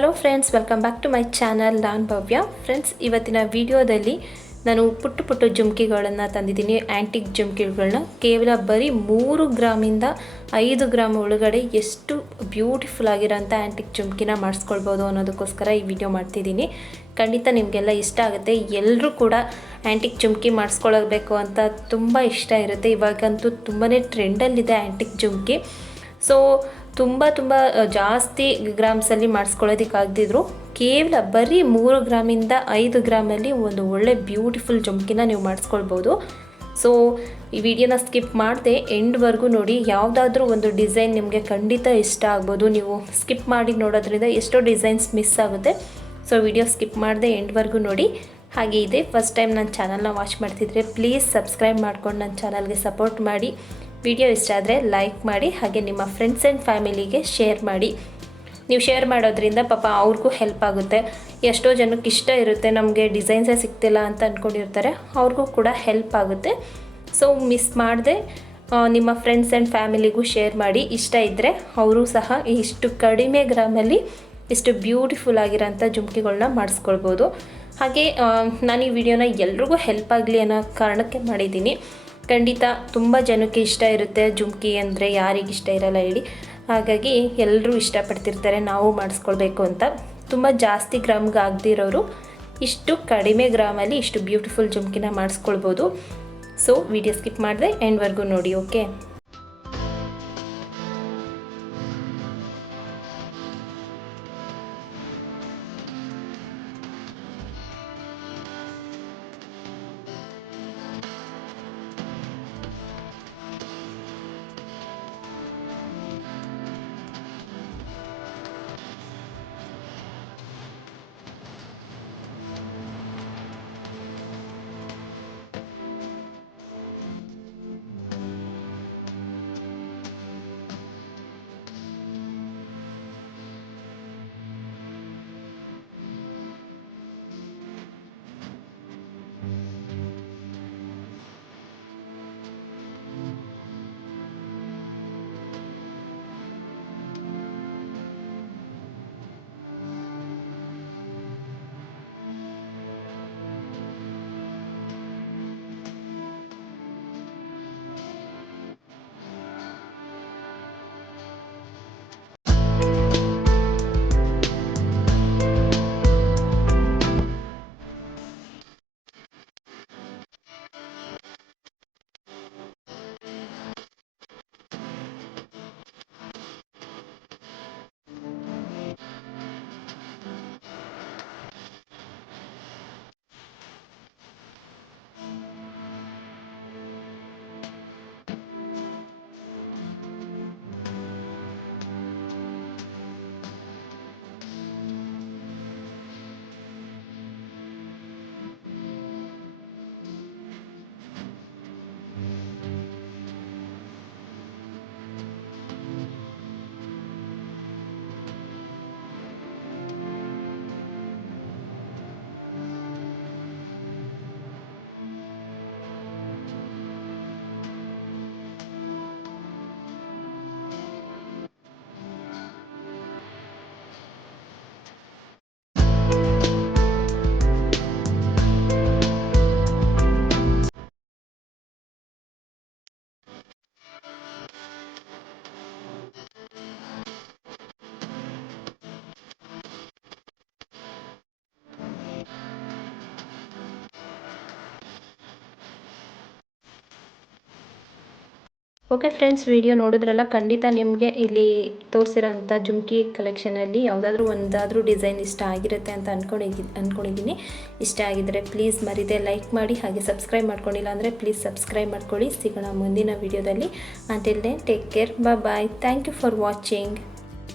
Hello friends, welcome back to my channel. ನಾನು Bhavya. Friends, ಇವತ್ತಿನ ವಿಡಿಯೋದಲ್ಲಿ ನಾನು ಪುಟ್ಟು ಜುಮ್ಕಿಗಳನ್ನು ತಂದಿದ್ದೀನಿ. ಆ್ಯಂಟಿಕ್ ಜುಮ್ಕಿಗಳನ್ನ ಕೇವಲ ಬರೀ 3 ಗ್ರಾಮಿಂದ 5 ಗ್ರಾಮ್ ಒಳಗಡೆ ಎಷ್ಟು ಬ್ಯೂಟಿಫುಲ್ ಆಗಿರೋಂಥ ಆ್ಯಂಟಿಕ್ ಜುಮ್ಕಿನ ಮಾಡಿಸ್ಕೊಳ್ಬೋದು ಅನ್ನೋದಕ್ಕೋಸ್ಕರ ಈ ವಿಡಿಯೋ ಮಾಡ್ತಿದ್ದೀನಿ. ಖಂಡಿತ ನಿಮಗೆಲ್ಲ ಇಷ್ಟ ಆಗುತ್ತೆ. ಎಲ್ಲರೂ ಕೂಡ ಆ್ಯಂಟಿಕ್ ಜುಮ್ಕಿ ಮಾಡಿಸ್ಕೊಳ್ಬೇಕು ಅಂತ ತುಂಬ ಇಷ್ಟ ಇರುತ್ತೆ. ಇವಾಗಂತೂ ತುಂಬಾ ಟ್ರೆಂಡಲ್ಲಿದೆ ಆ್ಯಂಟಿಕ್ ಜುಮ್ಕಿ. ಸೊ ತುಂಬ ಜಾಸ್ತಿ ಗ್ರಾಮ್ಸಲ್ಲಿ ಮಾಡಿಸ್ಕೊಳ್ಳೋದಕ್ಕಾಗದಿದ್ರು ಕೇವಲ ಬರೀ 3 ಗ್ರಾಮಿಂದ 5 ಗ್ರಾಮಲ್ಲಿ ಒಂದು ಒಳ್ಳೆ ಬ್ಯೂಟಿಫುಲ್ ಜುಮ್ಕಿನ ನೀವು ಮಾಡಿಸ್ಕೊಳ್ಬೋದು. ಸೊ ಈ ವಿಡಿಯೋನ ಸ್ಕಿಪ್ ಮಾಡದೆ ಎಂಡ್ವರೆಗೂ ನೋಡಿ. ಯಾವುದಾದ್ರೂ ಒಂದು ಡಿಸೈನ್ ನಿಮಗೆ ಖಂಡಿತ ಇಷ್ಟ ಆಗ್ಬೋದು. ನೀವು ಸ್ಕಿಪ್ ಮಾಡಿ ನೋಡೋದ್ರಿಂದ ಎಷ್ಟೋ ಡಿಸೈನ್ಸ್ ಮಿಸ್ ಆಗುತ್ತೆ. ಸೊ ವಿಡಿಯೋ ಸ್ಕಿಪ್ ಮಾಡದೆ ಎಂಡ್ವರೆಗೂ ನೋಡಿ. ಹಾಗೆ ಇದೆ ಫಸ್ಟ್ ಟೈಮ್ ನನ್ನ ಚಾನಲ್ನ ವಾಚ್ ಮಾಡ್ತಿದ್ರೆ ಪ್ಲೀಸ್ ಸಬ್ಸ್ಕ್ರೈಬ್ ಮಾಡ್ಕೊಂಡು ನನ್ನ ಚಾನಲ್ಗೆ ಸಪೋರ್ಟ್ ಮಾಡಿ. ವಿಡಿಯೋ ಇಷ್ಟ ಆದರೆ ಲೈಕ್ ಮಾಡಿ, ಹಾಗೆ ನಿಮ್ಮ ಫ್ರೆಂಡ್ಸ್ ಆ್ಯಂಡ್ ಫ್ಯಾಮಿಲಿಗೆ ಶೇರ್ ಮಾಡಿ. ನೀವು ಶೇರ್ ಮಾಡೋದ್ರಿಂದ ಪಾಪ ಅವ್ರಿಗೂ ಹೆಲ್ಪ್ ಆಗುತ್ತೆ. ಎಷ್ಟೋ ಜನಕ್ಕೆ ಇಷ್ಟ ಇರುತ್ತೆ, ನಮಗೆ ಡಿಸೈನ್ಸೇ ಸಿಗ್ತಿಲ್ಲ ಅಂತ ಅಂದ್ಕೊಂಡಿರ್ತಾರೆ, ಅವ್ರಿಗೂ ಕೂಡ ಹೆಲ್ಪ್ ಆಗುತ್ತೆ. ಸೊ ಮಿಸ್ ಮಾಡದೆ ನಿಮ್ಮ ಫ್ರೆಂಡ್ಸ್ ಆ್ಯಂಡ್ ಫ್ಯಾಮಿಲಿಗೂ ಶೇರ್ ಮಾಡಿ. ಇಷ್ಟ ಇದ್ದರೆ ಅವರು ಸಹ ಇಷ್ಟು ಕಡಿಮೆ ಗ್ರಾಮಲ್ಲಿ ಇಷ್ಟು ಬ್ಯೂಟಿಫುಲ್ ಆಗಿರೋಂಥ ಜುಮ್ಕಿಗಳನ್ನ ಮಾಡಿಸ್ಕೊಳ್ಬೋದು. ಹಾಗೆ ನಾನು ಈ ವಿಡಿಯೋನ ಎಲ್ರಿಗೂ ಹೆಲ್ಪ್ ಆಗಲಿ ಅನ್ನೋ ಕಾರಣಕ್ಕೆ ಮಾಡಿದ್ದೀನಿ. ಖಂಡಿತ ತುಂಬ ಜನಕ್ಕೆ ಇಷ್ಟ ಇರುತ್ತೆ. ಜುಮ್ಕಿ ಅಂದರೆ ಯಾರಿಗಿಷ್ಟ ಇರಲ್ಲ ಹೇಳಿ. ಹಾಗಾಗಿ ಎಲ್ಲರೂ ಇಷ್ಟಪಡ್ತಿರ್ತಾರೆ ನಾವು ಮಾಡಿಸ್ಕೊಳ್ಬೇಕು ಅಂತ. ತುಂಬ ಜಾಸ್ತಿ ಗ್ರಾಮ್ಗೆ ಆಗದಿರೋರು ಇಷ್ಟು ಕಡಿಮೆ ಗ್ರಾಮಲ್ಲಿ ಇಷ್ಟು ಬ್ಯೂಟಿಫುಲ್ ಜುಮ್ಕಿನ ಮಾಡಿಸ್ಕೊಳ್ಬೋದು. ಸೊ ವಿಡಿಯೋ ಸ್ಕಿಪ್ ಮಾಡಿದೆ ಎಂಡ್ವರೆಗೂ ನೋಡಿ. ಓಕೆ, ಓಕೆ ಫ್ರೆಂಡ್ಸ್, ವಿಡಿಯೋ ನೋಡಿದ್ರಲ್ಲ. ಖಂಡಿತ ನಿಮಗೆ ಇಲ್ಲಿ ತೋರಿಸಿರೋಂಥ ಜುಮ್ಕಿ ಕಲೆಕ್ಷನಲ್ಲಿ ಒಂದಾದರೂ ಡಿಸೈನ್ ಇಷ್ಟ ಆಗಿರುತ್ತೆ ಅಂತ ಅಂದ್ಕೊಂಡಿದ್ದೀನಿ. ಇಷ್ಟ ಆಗಿದ್ದರೆ ಪ್ಲೀಸ್ ಮರಿದೆ ಲೈಕ್ ಮಾಡಿ, ಹಾಗೆ ಸಬ್ಸ್ಕ್ರೈಬ್ ಮಾಡ್ಕೊಂಡಿಲ್ಲ ಅಂದರೆ ಪ್ಲೀಸ್ ಸಬ್ಸ್ಕ್ರೈಬ್ ಮಾಡ್ಕೊಳ್ಳಿ. ಸಿಗೋಣ ಮುಂದಿನ ವಿಡಿಯೋದಲ್ಲಿ. Until then take care, bye. Thank you for watching.